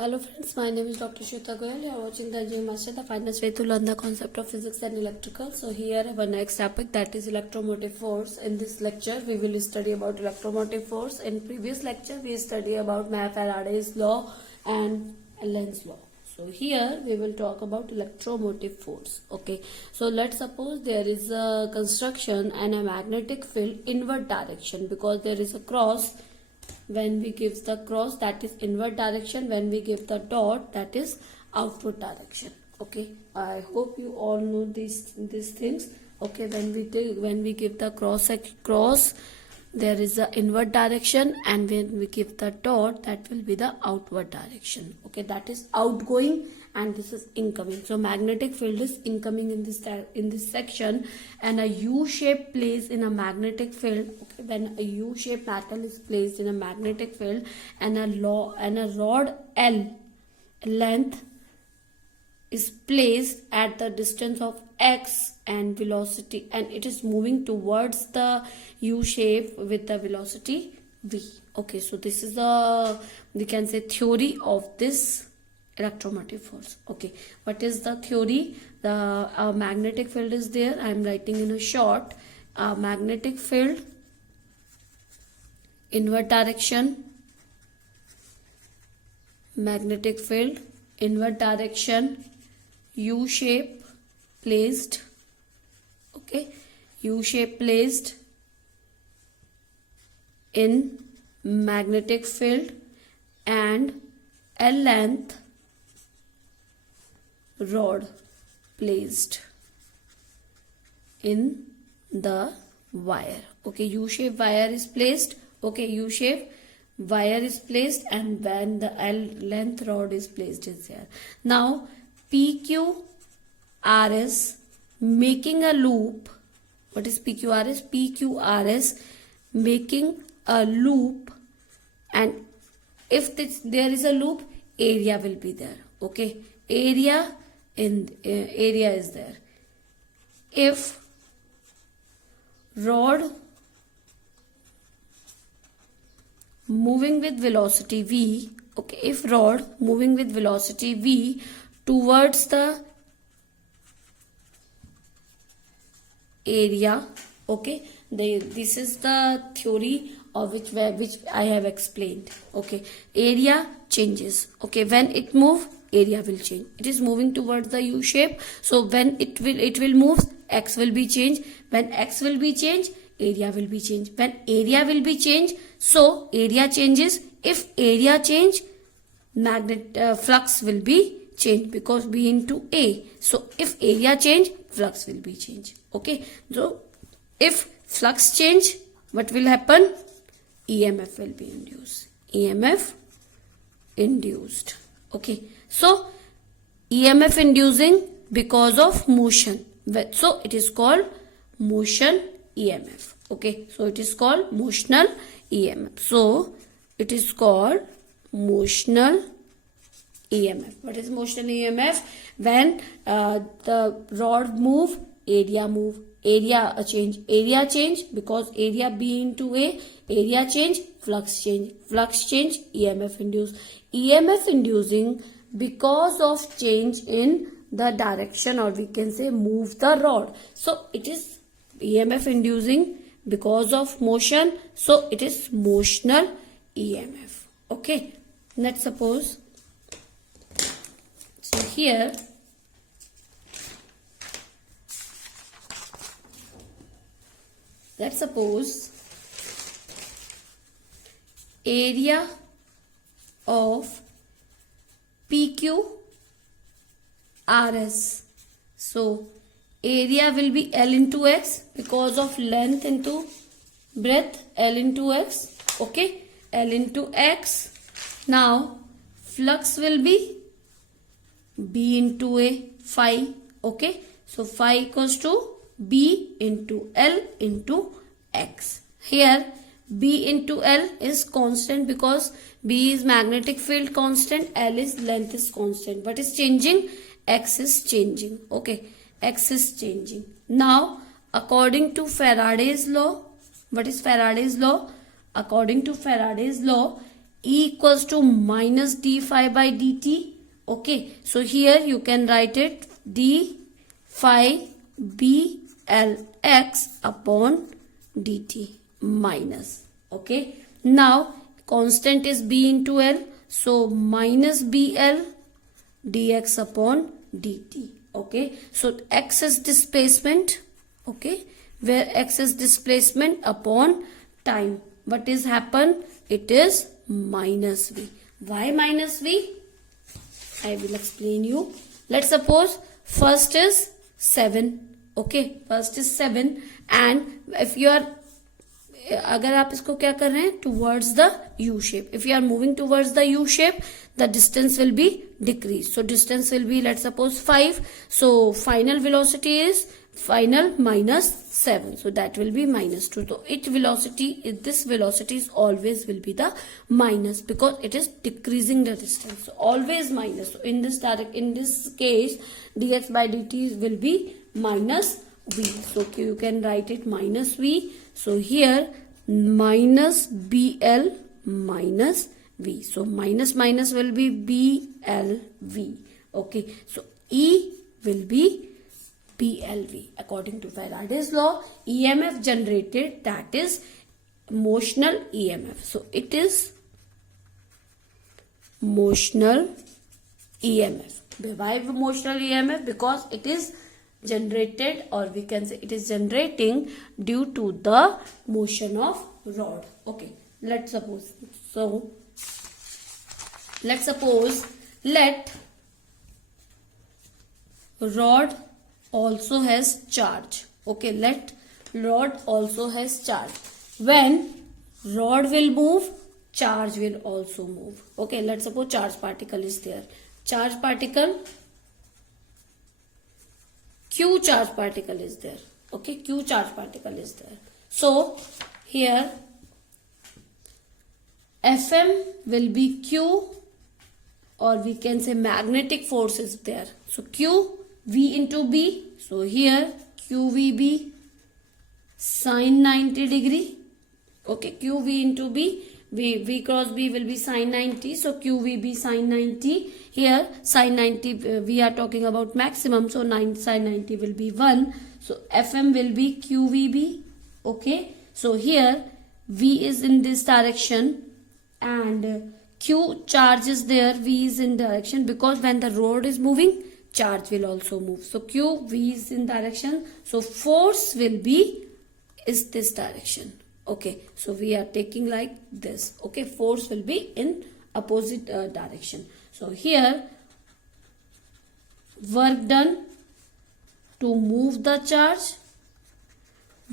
Hello friends, my name is Dr. Shweta Goyal. You are watching the Engineering Master, the finest way to learn the concept of physics and electrical. So here our next topic, that is electromotive force. In this lecture, we will study about electromotive force. In previous lecture, we study about Faraday's law and Lenz's law. So here we will talk about electromotive force. Okay, so let's suppose there is a construction and a magnetic field inward direction, because there is a cross. When we give the cross, that is inward direction. When we give the dot, that is outward direction. Okay, I hope you all know these things. Okay, when we give the cross, there is the inward direction, and when we give the dot, that will be the outward direction. Okay, that is outgoing and this is incoming. So magnetic field is incoming in this section, and a U shape placed in a magnetic field. Okay, when a U shaped metal is placed in a magnetic field, and a rod L length is placed at the distance of x and velocity, and it is moving towards the U shape with the velocity v. Okay, so this is we can say theory of this electromotive force. Okay, what is the theory? The magnetic field is there. I am writing in a short. Magnetic field, inward direction, magnetic field, inward direction, U shape placed. Okay, U shape placed in magnetic field, and L length rod placed in the wire. Okay, U shape wire is placed. Okay, U shape wire is placed, and when the L length rod is placed is there. Now PQRS making a loop. What is PQRS? PQRS making a loop, and if there is a loop, area will be there. Okay, area is there. If rod moving with velocity v, okay, if rod moving with velocity v towards the area, okay, this is the theory of which I have explained. Okay, area changes. Okay, when it move, area will change. It is moving towards the U shape, so when it will move, x will be changed. When x will be changed, area will be changed. When area will be changed, so area changes. If area change, flux will be changed, because B into A. So if area change, flux will be changed. Okay, so if flux change, what will happen? EMF will be induced. EMF induced. Okay, so EMF inducing because of motion. So it is called motion EMF. Okay, so it is called motional EMF. So it is called motional EMF. What is motional EMF? When the rod move, area move. Area change, because area B into A, area change, flux change, EMF induced. EMF inducing because of change in the direction, or we can say move the rod. So it is EMF inducing because of motion, so it is motional EMF. Okay, let's suppose, so here let's suppose area of PQRS. So area will be L into X, because of length into breadth, L into X. Okay, L into X. Now flux will be B into A, phi. Okay, so phi equals to B into L into X. Here B into L is constant, because B is magnetic field constant, L is length is constant. What is changing? X is changing. Okay, X is changing. Now according to Faraday's law, what is Faraday's law? According to Faraday's law, E equals to minus d phi by dt. Okay, so here you can write it d phi b l x upon dt minus. Okay, now constant is b into l, so minus bl dx upon dt. Okay, so x is displacement. Okay, where x is displacement upon time. What is happen? It is minus v. Why minus v? I will explain you. Let's suppose first is 7. Okay, first is 7 and if you are अगर आप इसको क्या कर रहे हैं towards the U shape. If you are moving towards the U shape, the distance will be decreased. So distance will be, let's suppose 5. So final velocity is final minus 7. So that will be minus 2. So this velocity is always will be the minus because it is decreasing the distance. So always minus. So in this case, dx by dt will be minus v. So you can write it minus v. So here minus bl minus v. So minus minus will be blv. Okay. So E will be blv. According to Faraday's law, EMF generated, that is motional EMF. So it is motional EMF. Why motional EMF? Because it is generated, or we can say it is generating due to the motion of rod. Okay, let's suppose let rod also has charge. Okay, let rod also has charge. When rod will move, charge will also move. Okay, let's suppose charge particle is there. Charge particle, Q charge particle is there. Okay, Q charge particle is there. So here Fm will be Q, or we can say magnetic force is there. So Q V into B. So here QVB sin 90 degree. Okay, QV into B. V cross B will be sin 90. So QVB sin 90. Here sin 90 we are talking about maximum. So sin 90 will be 1. So Fm will be QVB. Okay. So here V is in this direction and Q charge is there. V is in direction because when the rod is moving, charge will also move. So Q, V is in direction. So force will be is this direction. Okay, so we are taking like this. Okay, force will be in opposite direction. So here work done to move the charge,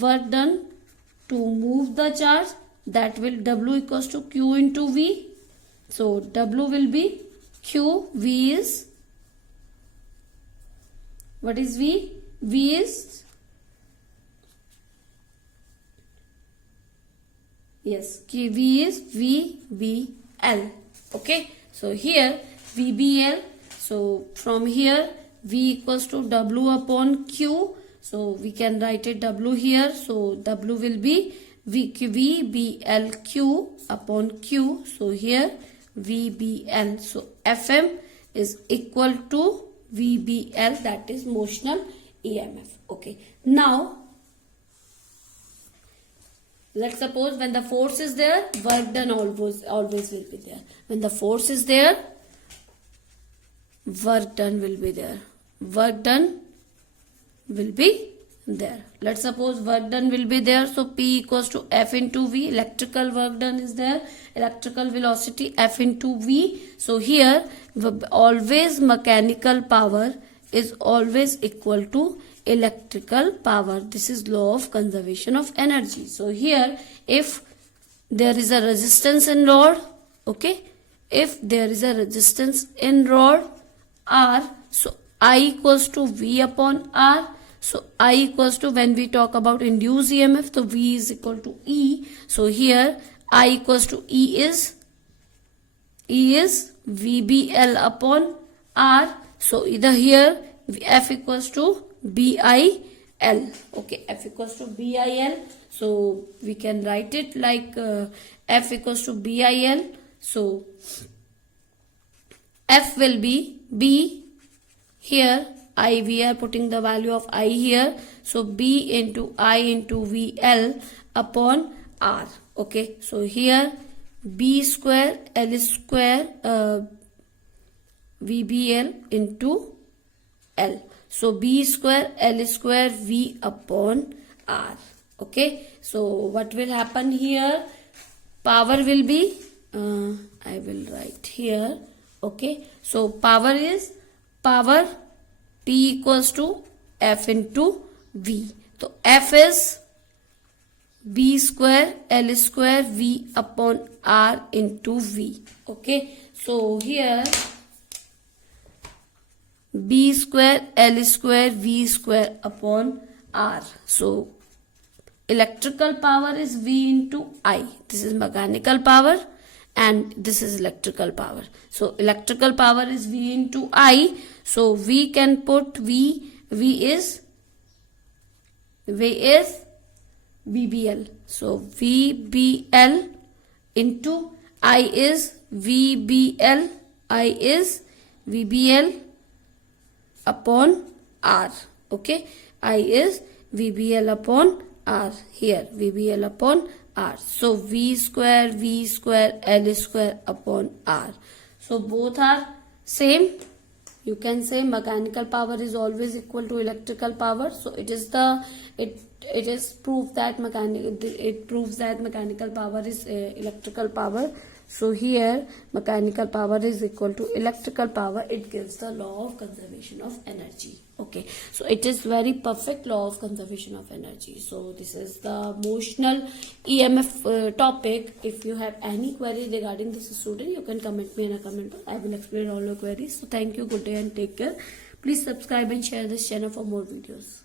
work done to move the charge, that will W equals to Q into V. So W will be Q, V is, what is V? V is, yes, V is VBL. Okay, so here VBL. So from here V equals to W upon Q. So we can write it W here. So W will be VBLQ upon Q. So here VBL. So Fm is equal to VBL, that is motional EMF. Okay, now let's suppose when the force is there, work done always will be there. When the force is there, work done will be there. Work done will be there. Let's suppose work done will be there. So P equals to F into V. Electrical work done is there. Electrical velocity F into V. So here always mechanical power is always equal to electrical power. This is law of conservation of energy. So here if there is a resistance in rod, okay, if there is a resistance in rod R, so I equals to V upon R. So I equals to, when we talk about induced EMF, so V is equal to E. So here I equals to E is VBL upon R. So either here F equals to BIL. Okay, F equals to BIL. So we can write it like F equals to BIL. So F will be B here. I, we are putting the value of I here. So B into I into VL upon R. Okay. So here B square L square VBL into L. So B square L square V upon R. Okay. So what will happen here? Power will be, I will write here. Okay. So power is power P equals to F into V. So F is B square L square V upon R into V. Okay. So here B square L square V square upon R. So electrical power is V into I. This is mechanical power and this is electrical power. So electrical power is V into I. So we can put V is VBL. So VBL into I is VBL. I is VBL upon R. Okay. I is VBL upon R. Here VBL upon R. So V square L square upon R. So both are same. You can say mechanical power is always equal to electrical power. So it is proof that mechanical power is electrical power. So here mechanical power is equal to electrical power. It gives the law of conservation of energy. Okay, so it is very perfect law of conservation of energy. So this is the motional EMF topic. If you have any query regarding this student, you can comment me in a comment box. I will explain all your queries. So thank you, good day and take care. Please subscribe and share this channel for more videos.